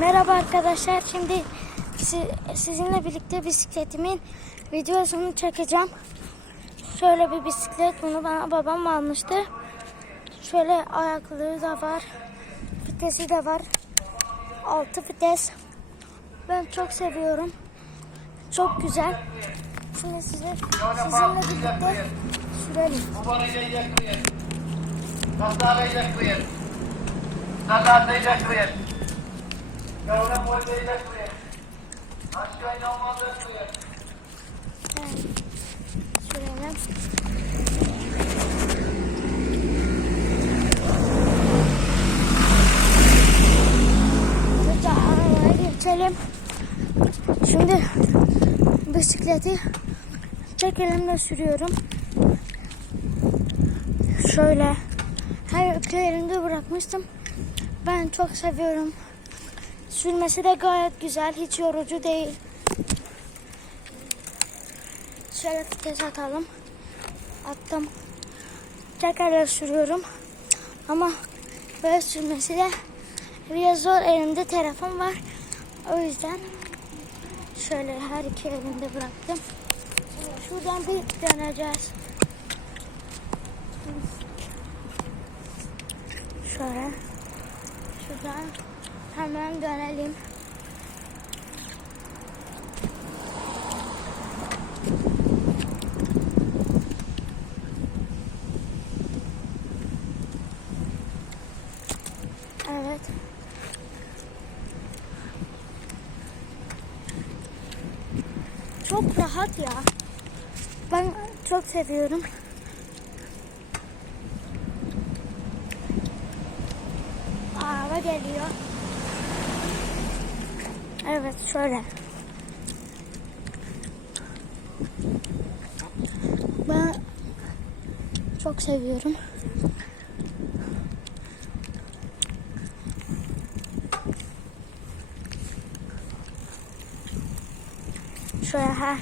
Merhaba arkadaşlar. Şimdi sizinle birlikte bisikletimin videosunu çekeceğim. Şöyle bir bisiklet. Bunu bana babam almıştı. Şöyle ayaklığı da var. Vitesi de var. Altı vites. Ben çok seviyorum. Çok güzel. Şimdi size sizinle birlikte sürelim. Kazlarlayacak bu yer. Kazlarlayacak bu yer. Yavrum politeyi de koyun. Aşağı inanmaz da koyun. Evet. Şuraya Burada arabaya geçelim. Şimdi bisikleti tek elimle sürüyorum. Şöyle her iki elimde bırakmıştım. Ben çok seviyorum. Sürmesi de gayet güzel. Hiç yorucu değil. Şöyle vites atalım. Attım. Tekrar sürüyorum. Ama böyle sürmesi de biraz zor. Elimde telefon var. O yüzden şöyle her iki elimde bıraktım. Şuradan bir döneceğiz. Şöyle. Şuradan hemen dönelim. Evet. Çok rahat ya. Ben çok seviyorum. Araba geliyor. Evet şöyle. Ben çok seviyorum. Şöyle ha.